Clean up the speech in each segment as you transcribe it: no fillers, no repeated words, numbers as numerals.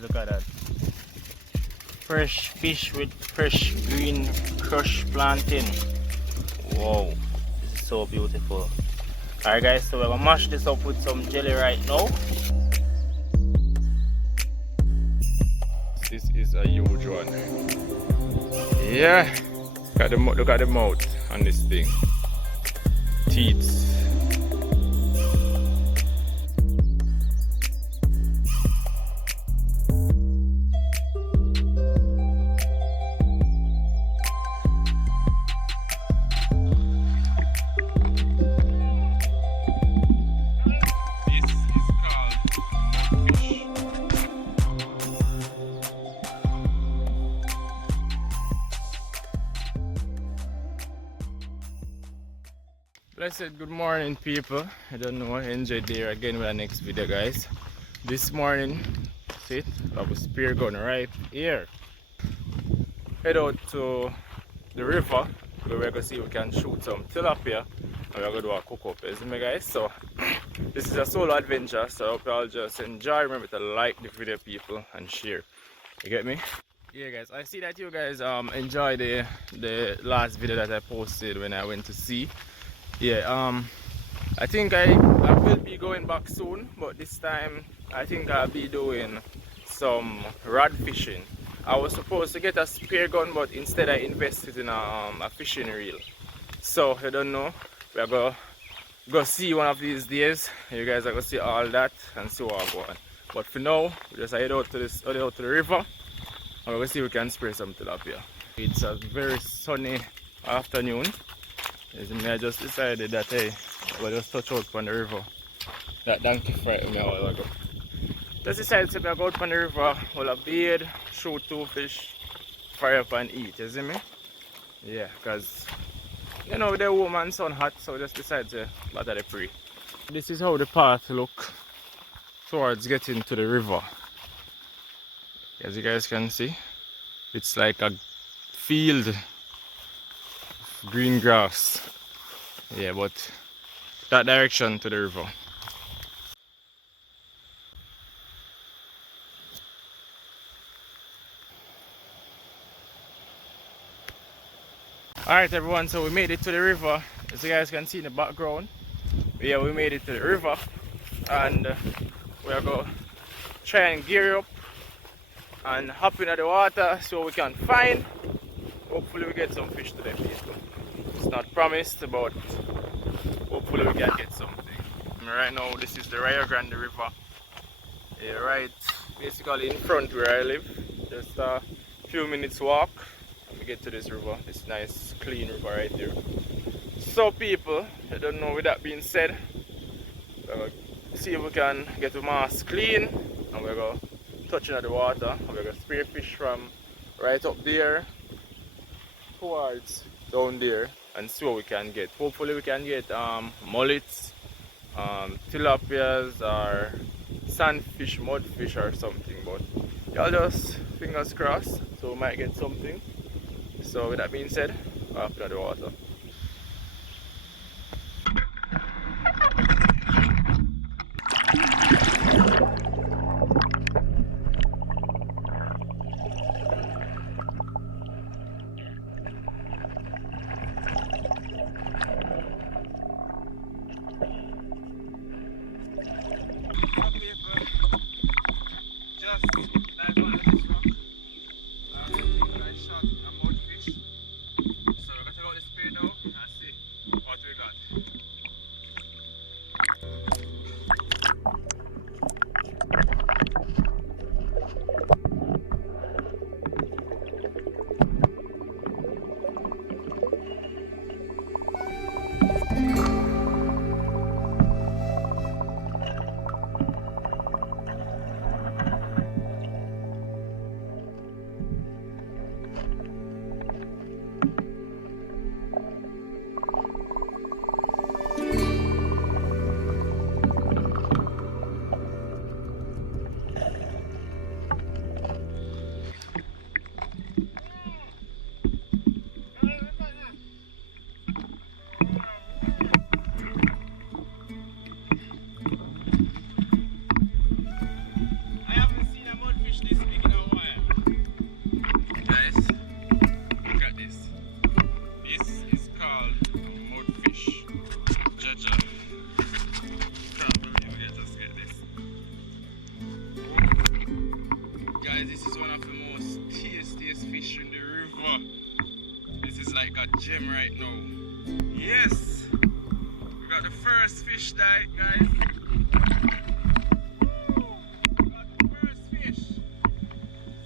guys, look at that. Fresh fish with fresh green crushed plantain. Wow, this is so beautiful. Alright guys, so we're gonna mash this up with some jelly right now. This is a huge one. Yeah, look at the mouth on this thing. Teeth. Blessed good morning people. I don't know, Enjay there again with the next video guys. This morning, see it? I have a spear gun right here. Head out to the river where we're gonna see if we can shoot some tilapia and we're gonna do a cook up, isn't it guys? So this is a solo adventure, so I hope you all just enjoy. Remember to like the video people and share. You get me? Yeah guys, I see that you guys enjoy the last video that I posted when I went to sea. Yeah, I think I will be going back soon, but this time I think I'll be doing some rod fishing. I was supposed to get a spear gun, but instead I invested in a fishing reel. So I don't know, we're gonna go see one of these days. You guys are gonna see all that and see what I'm going. But for now, we just head out to the river and we're gonna see if we can spray some tilapia. It's a very sunny afternoon. I just decided that hey, we'll just touch out on the river. That donkey frightened me a while ago. Just decided to go out on the river, we'll have bathe, shoot 2 fish, fry up and eat, you see me? Yeah, because you know the woman sun hot, so just decided to batter the prey. This is how the path look towards getting to the river. As you guys can see, it's like a field. Green grass, yeah, but that direction to the river. Alright everyone, so we made it to the river. As you guys can see in the background, yeah, we made it to the river and we're going to try and gear up and hop into the water so we can find. Hopefully we get some fish today people. It's not promised, but hopefully we can get something. And right now this is the Rio Grande River. Yeah, right basically in front where I live. Just a few minutes walk and we get to this river. This nice clean river right here. So people, I don't know, with that being said, we're going to see if we can get the mask clean and we're going to touch into the water and we're going to spear fish from right up there towards down there and see what we can get. Hopefully we can get mullets, tilapias or sandfish, mudfish or something, but y'all just fingers crossed, so we might get something. So with that being said, after the water. I shot a mudfish, so we're gonna take out the spear now. like a gem right now. Yes! We got the first fish dive, guys. Woo! We got the first fish.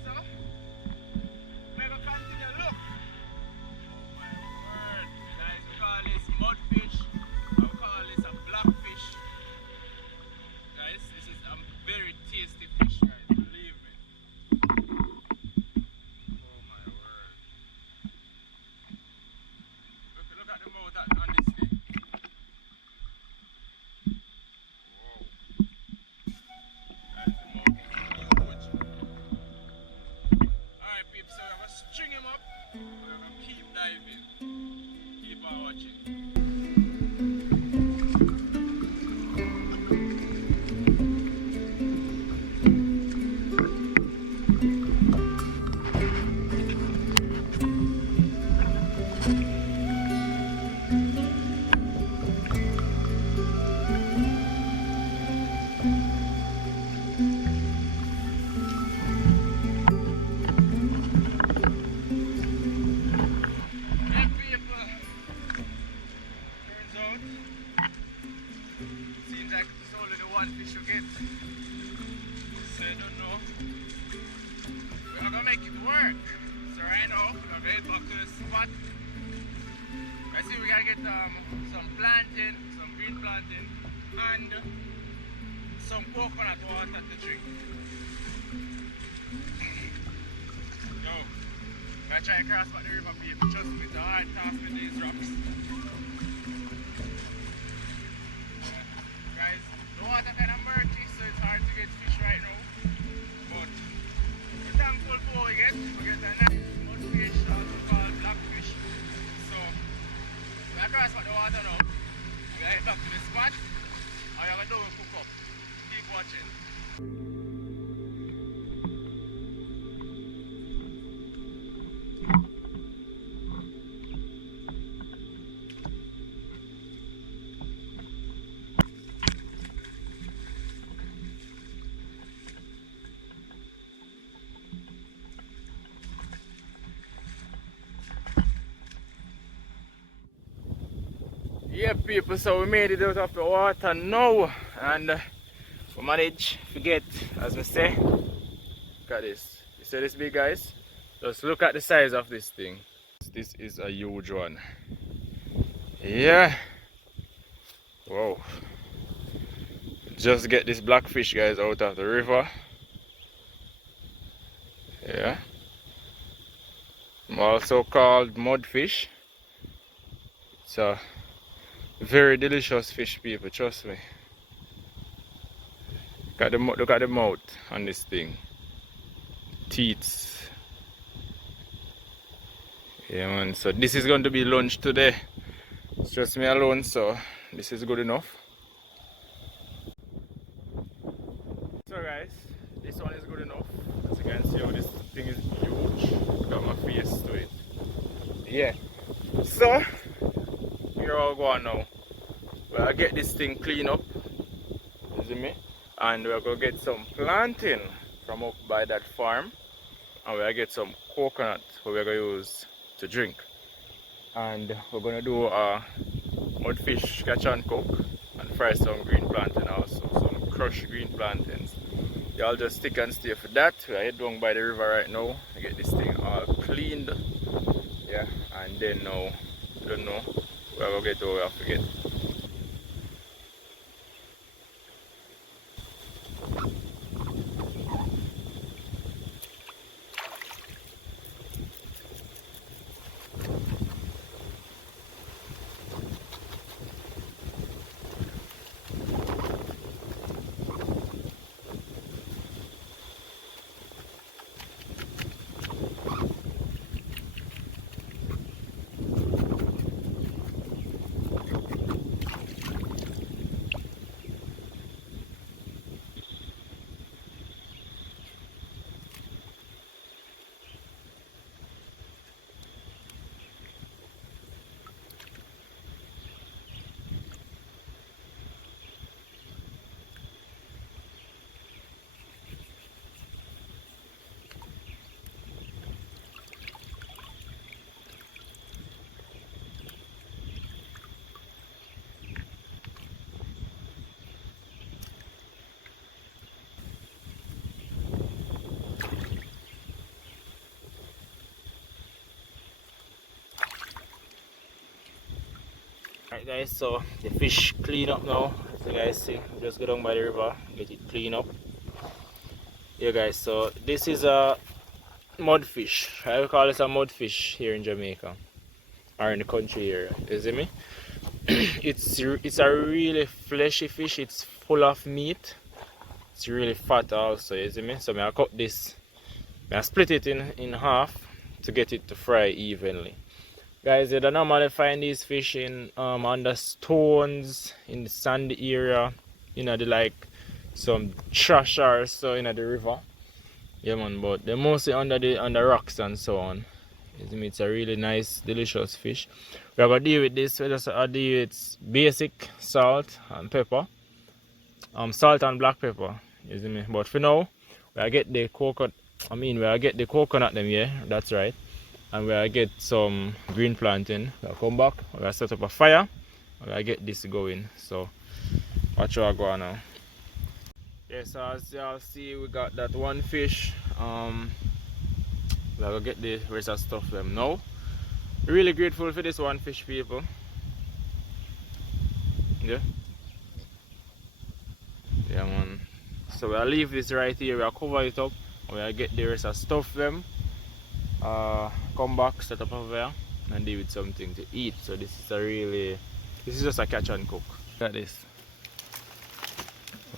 So, we're gonna continue to look. Oh my word. Guys, we call this mudfish. We call this a blackfish. Guys, this is a very tasty fish, guys. Believe me. Oh my word. Look at the mouth on this thing. Whoa. Guys, the mouth is huge. Alright, peeps, so we're gonna string him up. We're gonna keep diving. Keep on watching. Fish you get. So I don't know. We're gonna make it work. So right now, we're gonna head back to the spot. I see we gotta get some plantain, some green plantain, and some coconut water to drink. Yo, I try to cross back the river, people. Just with the hard task with these rocks. Guys, the water kind of murky, so it's hard to get fish right now. But we're thankful for what we get. We get a nice mudfish, also called blackfish. So we're across the water now. We're head back to the spot. And we're going to do a cook up. Keep watching. Yeah, people, so we made it out of the water now, and we managed to get, as we say, look at this. You see this big, guys? Just look at the size of this thing. This is a huge one. Yeah. Wow. Just get this blackfish, guys, out of the river. Yeah. Also called mudfish. So very delicious fish, people, trust me. Look at the mouth on this thing. Teeth. Yeah, man. So this is going to be lunch today. It's just me alone, so this is good enough. So guys, this one is good enough. As you can see, how this thing is huge. Got my face to it. Yeah. So here I'll go on now. We'll get this thing clean up, you see me? And we're gonna get some plantain from up by that farm, and we'll get some coconut we're gonna use to drink. And we're gonna do a mudfish catch and cook, and fry some green plantain also, some crushed green plantains. Y'all just stick and stay for that. We're head down by the river right now to get this thing all cleaned. Yeah, and then now, I don't know, we're gonna get what we have to get. Alright guys, so the fish clean up now. As you guys see, just go down by the river, get it clean up. Yeah guys, so this is a mudfish. I would call this a mudfish here in Jamaica. Or in the country here, you see me? It's a really fleshy fish, it's full of meat. It's really fat also, you see me? So I cut this, I split it in half to get it to fry evenly. Guys, you don't normally find these fish in under stones, in the sandy area, the like some trash or so in the river. Yeah man, but they're mostly under rocks and so on. It's a really nice, delicious fish. We're gonna deal with this. We just deal with basic salt and pepper. Salt and black pepper. You see me? But for now, we get the coconut. We get the coconut them, yeah, that's right. And we'll get some green plantain. We'll come back, we'll set up a fire, we'll get this going. So watch how I go on now. Yeah, so as y'all see, we got that one fish. We'll get the rest of stuff them now. Really grateful for this one fish, people. Yeah. Yeah man. So we'll leave this right here, we'll cover it up, we'll get the rest of stuff them. Come back, set up over there and deal with something to eat. So this is just a catch and cook. Look at this.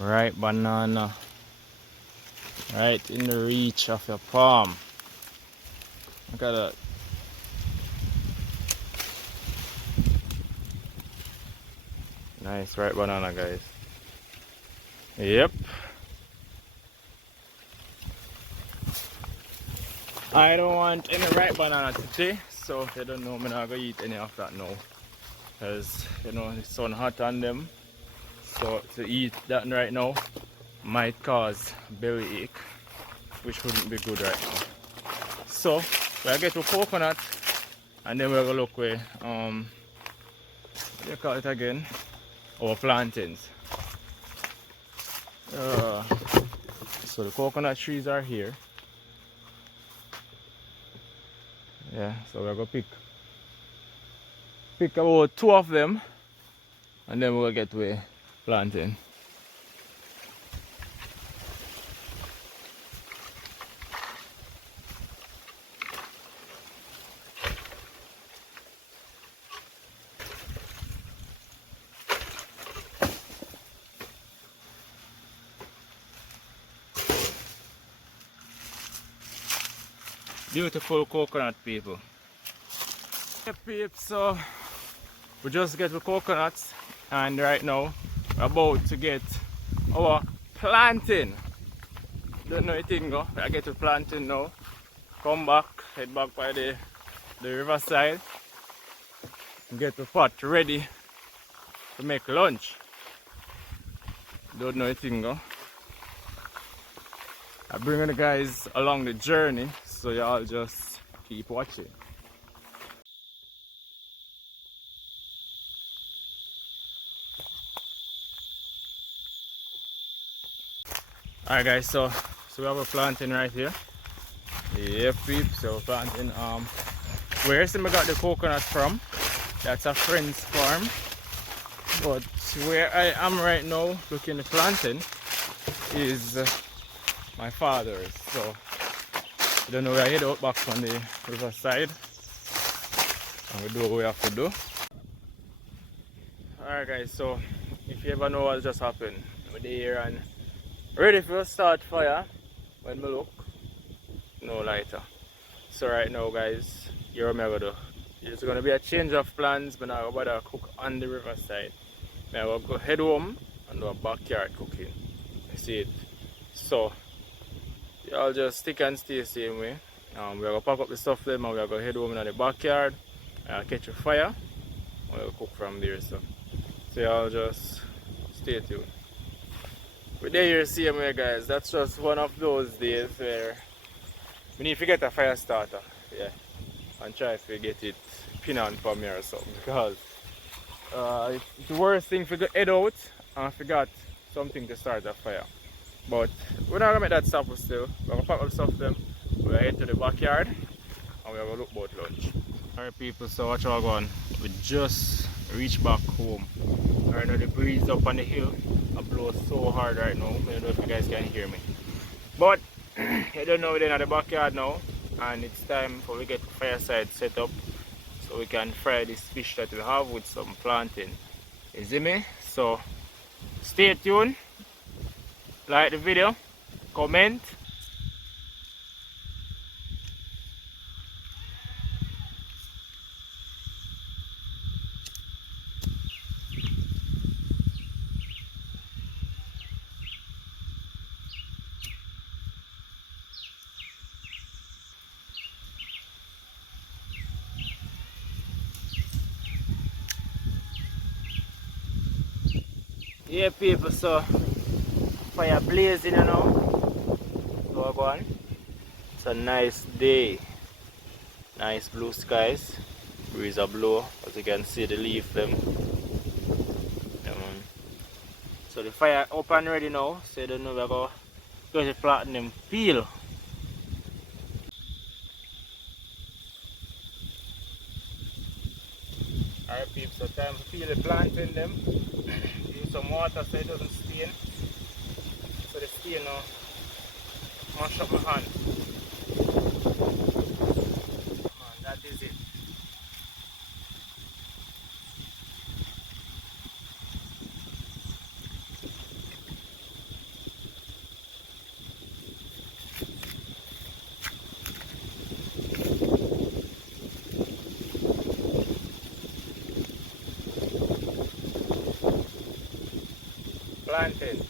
Right banana. Right in the reach of your palm. Look at that. Nice ripe banana, guys. Yep. I don't want any ripe banana today, so they don't know I'm not gonna eat any of that now. Because it's so hot on them. So to eat that right now might cause belly ache, which wouldn't be good right now. So we'll get to coconut and then we're gonna look where what do you call it again? Our plantains. So the coconut trees are here. Yeah, so we're gonna pick about 2 of them and then we'll get to a plantain. Beautiful coconut, people. Yeah, peeps, so we just get the coconuts and right now we're about to get our plantain. Don't know anything, go. I get to plantain now. Come back, head back by the riverside. Get the pot ready to make lunch. Don't know anything, go. I bring the guys along the journey, so y'all just keep watching. Alright guys, so we have a plantain right here. Yeah, peeps, so plantain. Where I got the coconut from, that's a friend's farm. But where I am right now looking at the plantain is my father's. So I don't know where I head out back on the riverside and we do what we have to do. Alright guys, so if you ever know what just happened, we're here and ready for a start fire. When we look, no lighter. So right now guys, here's what I'm gonna do. It's gonna be a change of plans, but now I'm gonna cook on the riverside. Now I'll go head home and do a backyard cooking. You see it? So y'all just stick and stay the same way. We're gonna pack up the stuff then and we're gonna head home in the backyard and catch a fire and we'll cook from there. So y'all just stay tuned. We're there the same way guys. That's just one of those days where we need to get a fire starter. Yeah. And try to get it pin on for me or something, because it's the worst thing to head out and forgot something to start a fire. But we're not gonna make that stop still. We're gonna pack up stuff them, we're gonna head to the backyard and we're gonna look about lunch. Alright people, so watch all going. We just reach back home. Right now the breeze up on the hill. I blow so hard right now. I don't know if you guys can hear me. But I don't know, we're in the backyard now, and it's time for we get the fireside set up so we can fry this fish that we have with some plantain. You see me? So stay tuned, like the video, comment. Yeah people, so fire blazing, you know. So go on. It's a nice day. Nice blue skies. Breeze a blow, as you can see the leaf them. Yeah, man. So the fire up and ready now. So you don't know we're going to plant them peel. Alright peeps, so time to peel the plantain them. Use some water so it doesn't stain. So the stain now mash up my hand. Man, that is it. Plantain.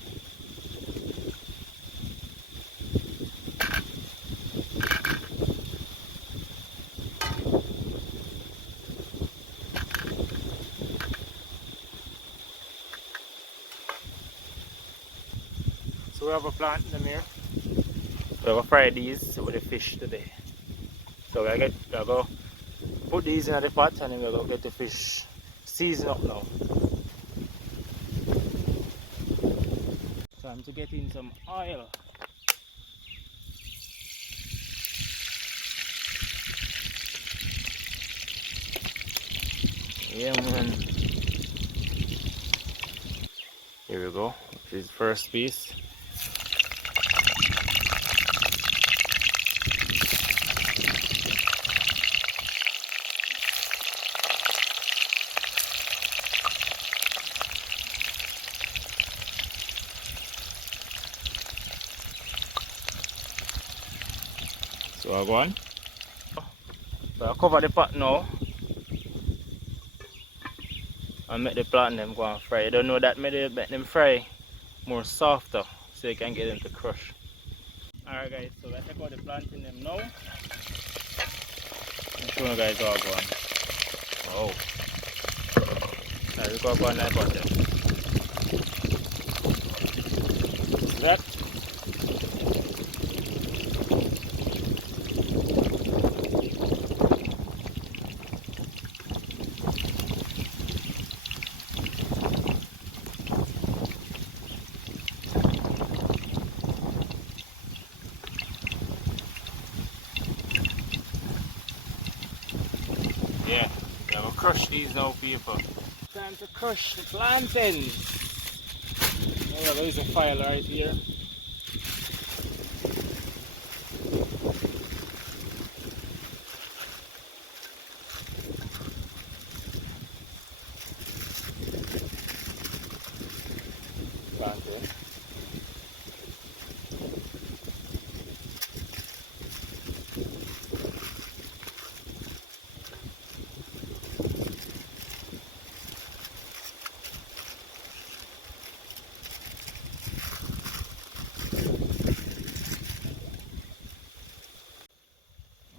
So we have a plant in the mirror. We're going to fry these with the fish today. So we're going to put these in the pot and then we're going to get the fish seasoned up now. Time to get in some oil. Yeah man. Here we go. This is the first piece. So I go on. So I cover the pot now and make the plant them go and fry. You don't know that make them fry more softer so you can get them to crush. Alright guys, so let's take out the plant in them now. I'm showing you guys how go on. Oh. Now we go on like that. That. Yeah, we will crush these now people. Time to crush the plantains. Oh, there is a file right here. Plantain.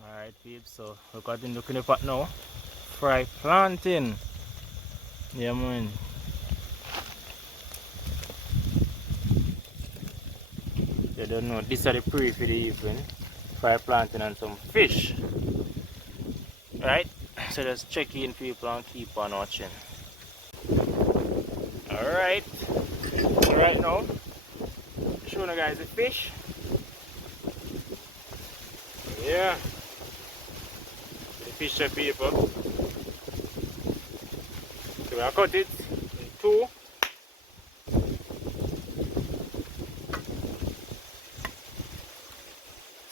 Alright peeps, so we got in looking at now. Fry plantain. Yeah man. You don't know, this is the pre for the evening. Fry plantain and some fish. Right? So just check in people and keep on watching. Alright. Right now, showing you guys the fish. Yeah. The fish are people. So So I cut it in two.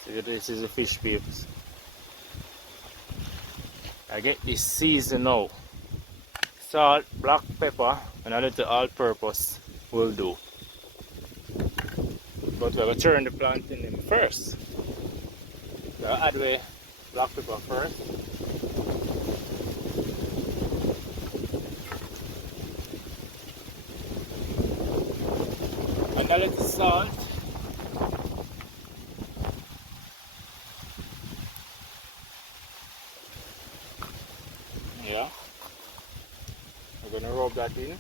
So this is the fish, peeps. I get this season now. Salt, black pepper, and a little all-purpose will do. But we're going to turn the plantain in first. So I'll add the black pepper first. And a little salt. Yeah. We're going to rub that in.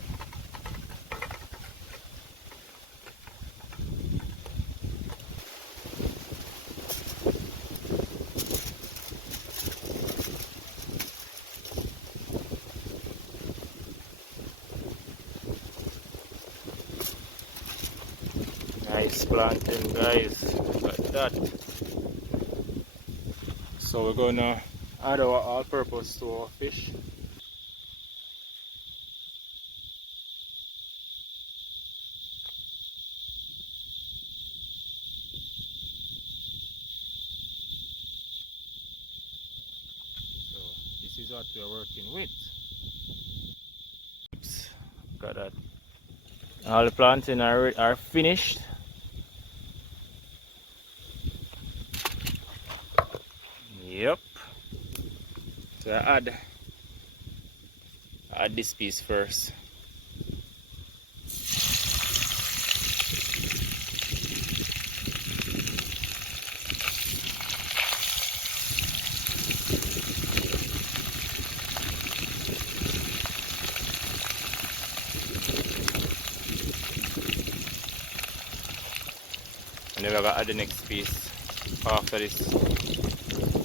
Nice plantain, guys, like that. So we're gonna add our all-purpose to our fish. So this is what we are working with. Oops, got that. All the plantain are finished. Yep. So I add this piece first. And then we're gonna add the next piece after this.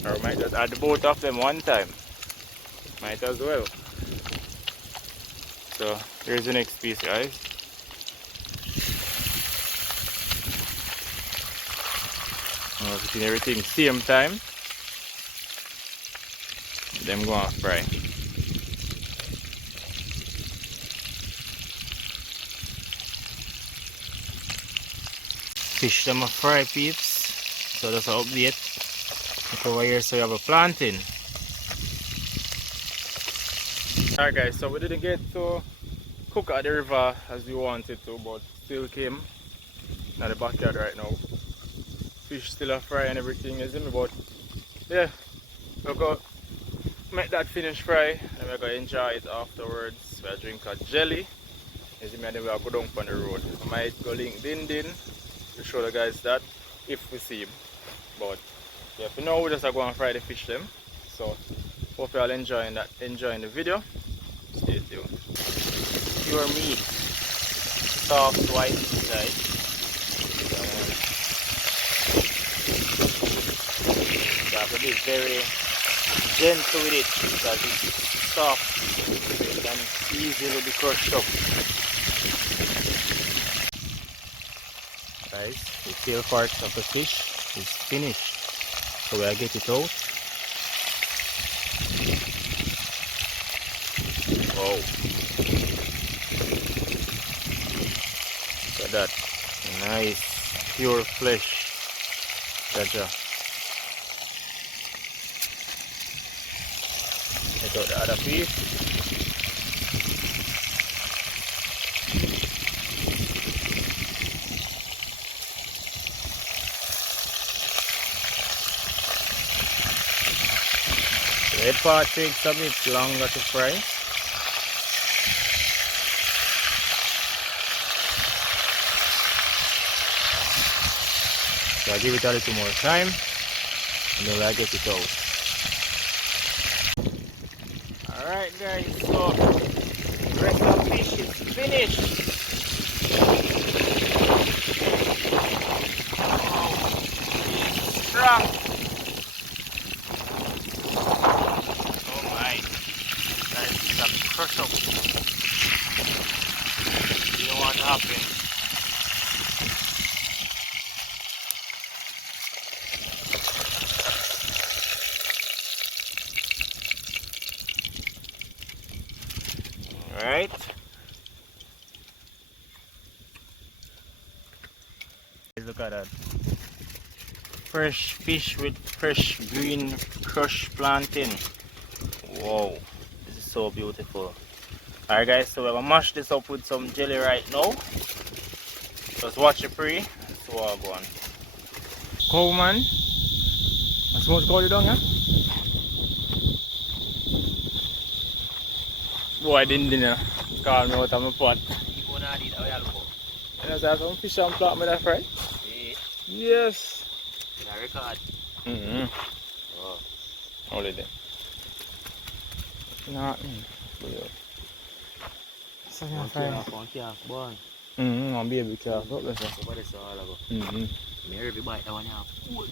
Or we might just add both of them one time. Might as well. So here's the next piece, guys. Putting everything same time. Then go on fry. Fish them a fry, peeps. So that's an update. Look over here, so you have a plantain. Alright guys, so we didn't get to cook at the river as we wanted to, but still came in the backyard right now. Fish still a fry and everything, isn't it? But yeah, we're going to make that finished fry and we're going to enjoy it afterwards. We'll drink a jelly. As you may know, we'll go down on the road. I might go link Din to show the guys that if we see him. But yeah, for now we just are going to fry the fish them. So hope you all enjoying the video. Stay tuned. Pure meat, soft white inside. You have to be very gentle with it because it's soft. It can easily be crushed up. Guys, the tail part of the fish is finished. So we'll get it out. Wow. Look at that. Nice pure flesh. Gotcha. Take out the other piece. The head part takes a bit longer to fry. So I give it a little more time and then I get it out. Alright guys, so the rest of the fish is finished. Strong. Oh my, that is some crush up. You know what happened? Alright. Look at that. Fresh fish with fresh green crushed plantain. Wow, this is so beautiful. Alright guys, so we're gonna mash this up with some jelly right now. Just watch it free. So I'll go on. Cow man. As much cow you done, yeah? Boy didn't call me out of my pot. You go now, did I go? You know, so I have some fish and plant with that friend? Yes. Did I record? Oh. Only then. Nothing. So you One born. I'm baby calf. What is that? What is all about? Me everybody that one have food.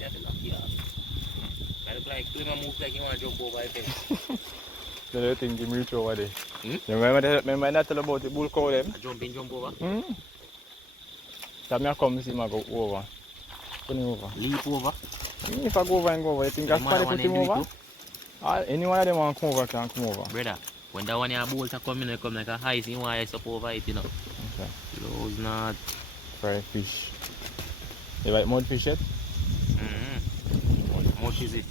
That's lucky. I look like Plymouth move like you want to jump over the fence. So you think him reach over there? You remember that tell about the bull cow them? I jump over? So I come see him go over. Put him over. Leap over? If I go over and go over, you think I can put him over? Any one of them want to come over can come over. Brother, when that one your bolt come in, come like a high, you want to ice up over it, you know. Okay. Close not. Fried fish. You like mud fish yet? How much is it?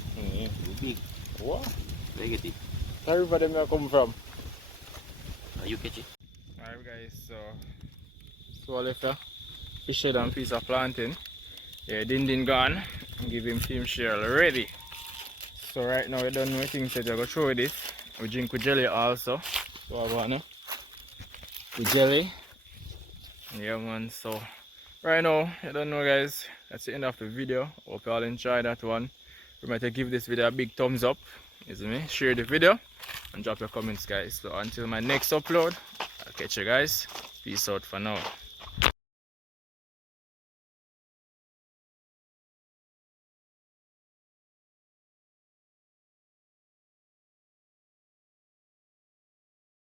Big. What? Where you get it? Where river them you come from? You catch it? Alright guys, so I left a fish head and piece of plantain. Yeah, Din gone. Give him team share already. So right now we don't know things that you're gonna throw this. We drink with jelly also. So I want with jelly. Yeah man, so right now, I don't know guys, that's the end of the video. Hope you all enjoyed that one. Remember to give this video a big thumbs up, isn't me? Share the video and drop your comments guys. So until my next upload, I'll catch you guys. Peace out for now.